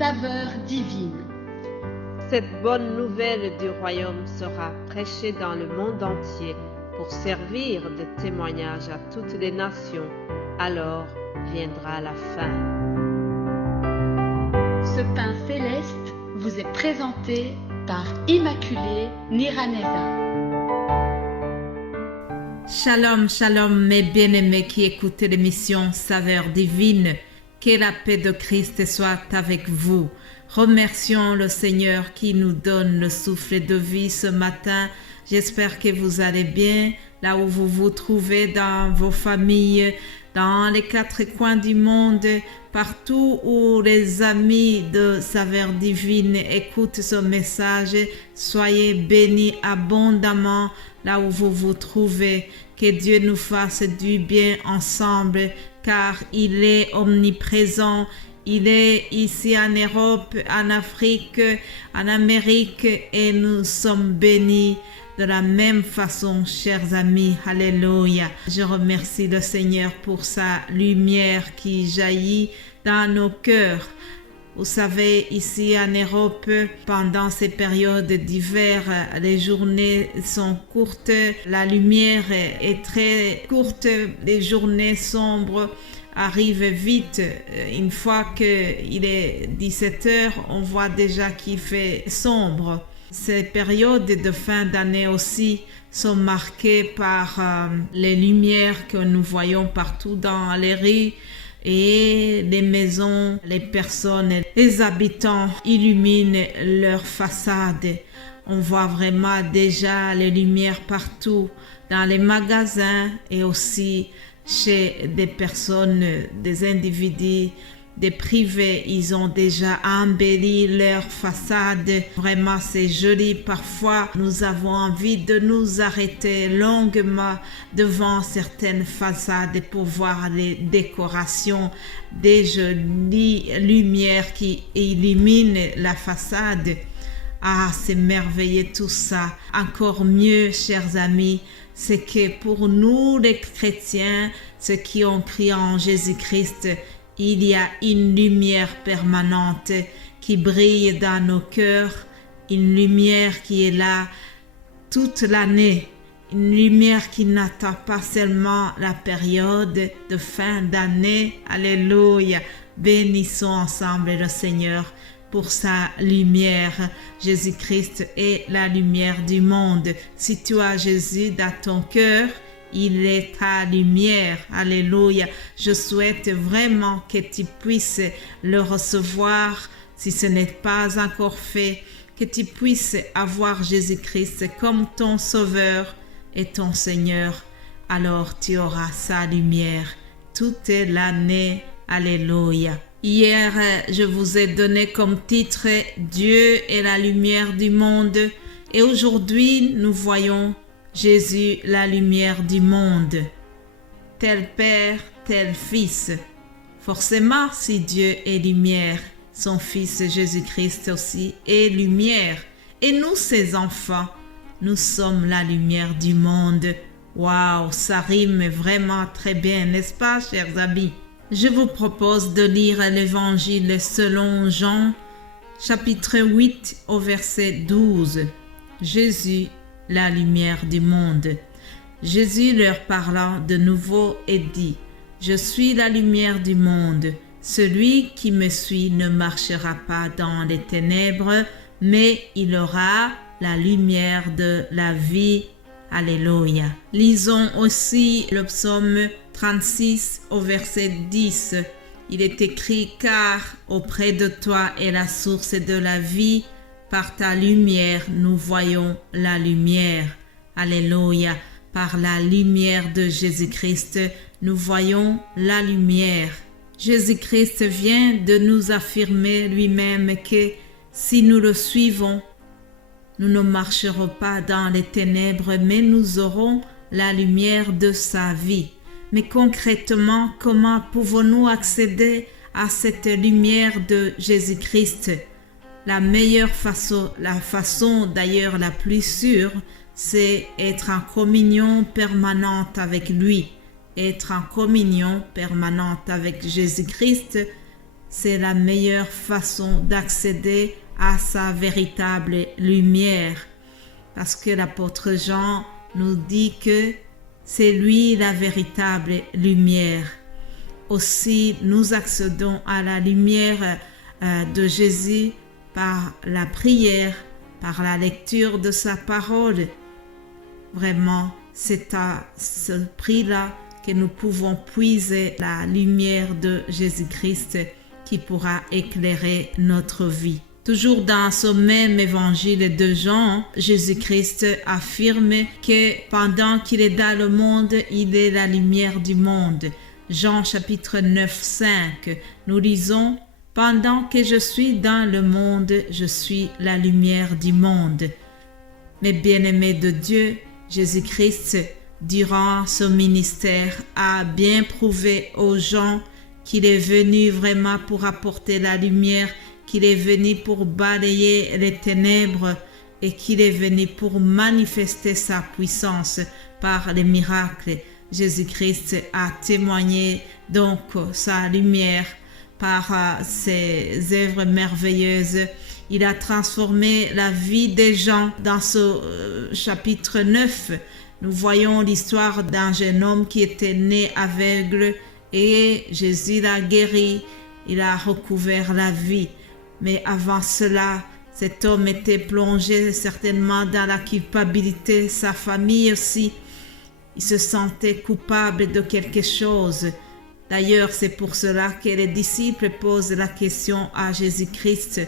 saveur divine. Cette bonne nouvelle du royaume sera prêchée dans le monde entier pour servir de témoignage à toutes les nations. Alors viendra la fin. Ce pain céleste vous est présenté par Immaculée Niraneza. Shalom, shalom, mes bien-aimés qui écoutez l'émission Saveur divine. Que la paix de Christ soit avec vous. Remercions le Seigneur qui nous donne le souffle de vie ce matin. J'espère que vous allez bien là où vous vous trouvez dans vos familles, dans les quatre coins du monde, partout où les amis de Saveur divine écoutent ce message. Soyez bénis abondamment là où vous vous trouvez. Que Dieu nous fasse du bien ensemble, car il est omniprésent. Il est ici en Europe, en Afrique, en Amérique, et nous sommes bénis de la même façon, chers amis. Alléluia. Je remercie le Seigneur pour sa lumière qui jaillit dans nos cœurs. Vous savez, ici en Europe, pendant ces périodes d'hiver, les journées sont courtes, la lumière est très courte, les journées sombres arrivent vite. Une fois qu'il est 17 heures, on voit déjà qu'il fait sombre. Ces périodes de fin d'année aussi sont marquées par les lumières que nous voyons partout dans les rues et les maisons, les personnes, les habitants illuminent leurs façades. On voit vraiment déjà les lumières partout, dans les magasins et aussi chez des personnes, des individus, des privés. Ils ont déjà embelli leur façade. Vraiment, c'est joli. Parfois, nous avons envie de nous arrêter longuement devant certaines façades pour voir les décorations, des jolies lumières qui illuminent la façade. Ah, c'est merveilleux tout ça. Encore mieux, chers amis, c'est que pour nous les chrétiens, ceux qui ont cru en Jésus-Christ, il y a une lumière permanente qui brille dans nos cœurs, une lumière qui est là toute l'année, une lumière qui n'attend pas seulement la période de fin d'année. Alléluia. Bénissons ensemble le Seigneur pour sa lumière. Jésus-Christ est la lumière du monde. Si tu as Jésus dans ton cœur, il est ta lumière. Alléluia. Je souhaite vraiment que tu puisses le recevoir si ce n'est pas encore fait, que tu puisses avoir Jésus-Christ comme ton Sauveur et ton Seigneur. Alors tu auras sa lumière toute l'année. Alléluia. Hier, je vous ai donné comme titre « Dieu est la lumière du monde » et aujourd'hui, nous voyons Jésus, la lumière du monde. Tel Père, tel Fils. Forcément, si Dieu est lumière, son Fils Jésus-Christ aussi est lumière. Et nous, ses enfants, nous sommes la lumière du monde. Waouh, ça rime vraiment très bien, n'est-ce pas, chers amis? Je vous propose de lire l'Évangile selon Jean, chapitre 8, au verset 12. Jésus, la lumière du monde. Jésus leur parla de nouveau et dit, « Je suis la lumière du monde. Celui qui me suit ne marchera pas dans les ténèbres, mais il aura la lumière de la vie. » Alléluia. Lisons aussi le psaume 36 au verset 10. Il est écrit, « Car auprès de toi est la source de la vie. Par ta lumière, nous voyons la lumière. » Alléluia. Par la lumière de Jésus-Christ, nous voyons la lumière. Jésus-Christ vient de nous affirmer lui-même que si nous le suivons, nous ne marcherons pas dans les ténèbres, mais nous aurons la lumière de sa vie. Mais concrètement, comment pouvons-nous accéder à cette lumière de Jésus-Christ? La meilleure façon, la façon d'ailleurs la plus sûre, c'est être en communion permanente avec lui. Être en communion permanente avec Jésus-Christ c'est la meilleure façon d'accéder à sa véritable lumière. Parce que l'apôtre Jean nous dit que c'est lui la véritable lumière. Aussi, nous accédons à la lumière de Jésus par la prière, par la lecture de sa parole. Vraiment, c'est à ce prix-là que nous pouvons puiser la lumière de Jésus-Christ qui pourra éclairer notre vie. Toujours dans ce même évangile de Jean, Jésus-Christ affirme que pendant qu'il est dans le monde, il est la lumière du monde. Jean chapitre 9, 5, nous lisons « Pendant que je suis dans le monde, je suis la lumière du monde. » Mes bien-aimés de Dieu, Jésus-Christ, durant ce ministère, a bien prouvé aux gens qu'il est venu vraiment pour apporter la lumière, qu'il est venu pour balayer les ténèbres et qu'il est venu pour manifester sa puissance par les miracles. Jésus-Christ a témoigné donc sa lumière par ses œuvres merveilleuses. Il a transformé la vie des gens. Dans ce chapitre 9, nous voyons l'histoire d'un jeune homme qui était né aveugle et Jésus l'a guéri. Il a recouvert la vie. Mais avant cela, cet homme était plongé certainement dans la culpabilité, sa famille aussi. Il se sentait coupable de quelque chose. D'ailleurs, c'est pour cela que les disciples posent la question à Jésus-Christ.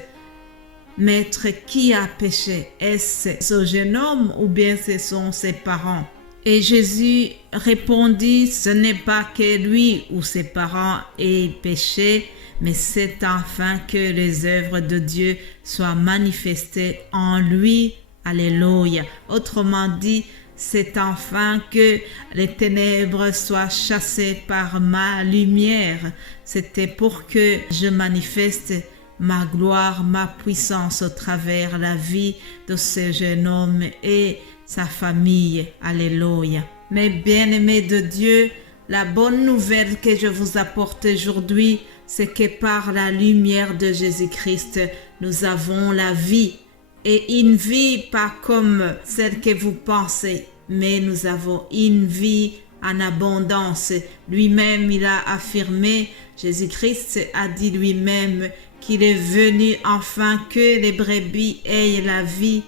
Maître, qui a péché? Est-ce ce jeune homme ou bien ce sont ses parents? Et Jésus répondit, ce n'est pas que lui ou ses parents aient péché, mais c'est afin que les œuvres de Dieu soient manifestées en lui. Alléluia. Autrement dit, c'est afin que les ténèbres soient chassées par ma lumière. C'était pour que je manifeste ma gloire, ma puissance au travers la vie de ce jeune homme et sa famille. Alléluia. Mes bien-aimés de Dieu, la bonne nouvelle que je vous apporte aujourd'hui, c'est que par la lumière de Jésus-Christ, nous avons la vie. Et une vie pas comme celle que vous pensez, mais nous avons une vie en abondance. Lui-même, il a affirmé, Jésus-Christ a dit lui-même qu'il est venu afin que les brebis aient la vie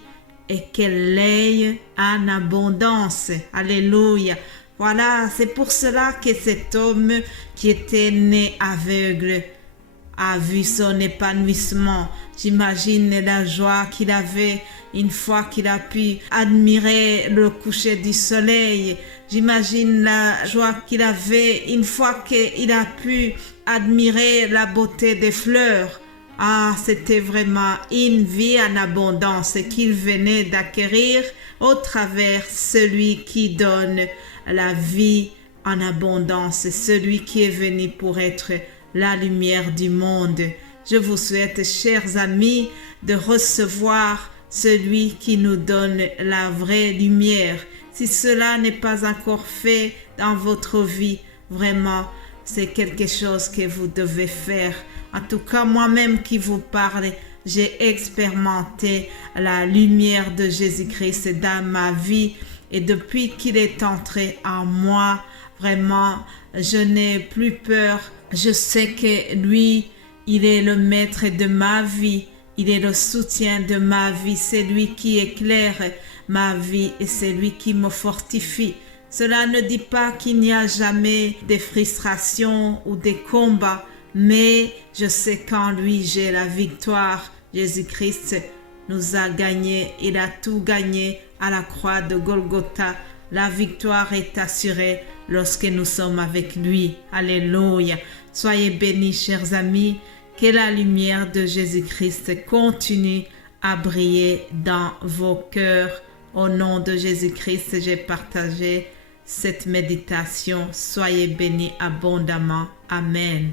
et qu'elle l'ait en abondance. Alléluia. Voilà, c'est pour cela que cet homme qui était né aveugle a vu son épanouissement. J'imagine la joie qu'il avait une fois qu'il a pu admirer le coucher du soleil. J'imagine la joie qu'il avait une fois qu'il a pu admirer la beauté des fleurs. Ah, c'était vraiment une vie en abondance qu'il venait d'acquérir au travers celui qui donne la vie en abondance, celui qui est venu pour être la lumière du monde. Je vous souhaite, chers amis, de recevoir celui qui nous donne la vraie lumière. Si cela n'est pas encore fait dans votre vie, vraiment, c'est quelque chose que vous devez faire. En tout cas, moi-même qui vous parle, j'ai expérimenté la lumière de Jésus-Christ dans ma vie et depuis qu'il est entré en moi, vraiment, je n'ai plus peur. Je sais que lui, il est le maître de ma vie. Il est le soutien de ma vie. C'est lui qui éclaire ma vie et c'est lui qui me fortifie. Cela ne dit pas qu'il n'y a jamais de frustrations ou des combats, mais je sais qu'en lui j'ai la victoire. Jésus-Christ nous a gagné, il a tout gagné à la croix de Golgotha. La victoire est assurée lorsque nous sommes avec lui. Alléluia. Soyez bénis, chers amis, que la lumière de Jésus-Christ continue à briller dans vos cœurs. Au nom de Jésus-Christ, j'ai partagé cette méditation. Soyez bénis abondamment. Amen.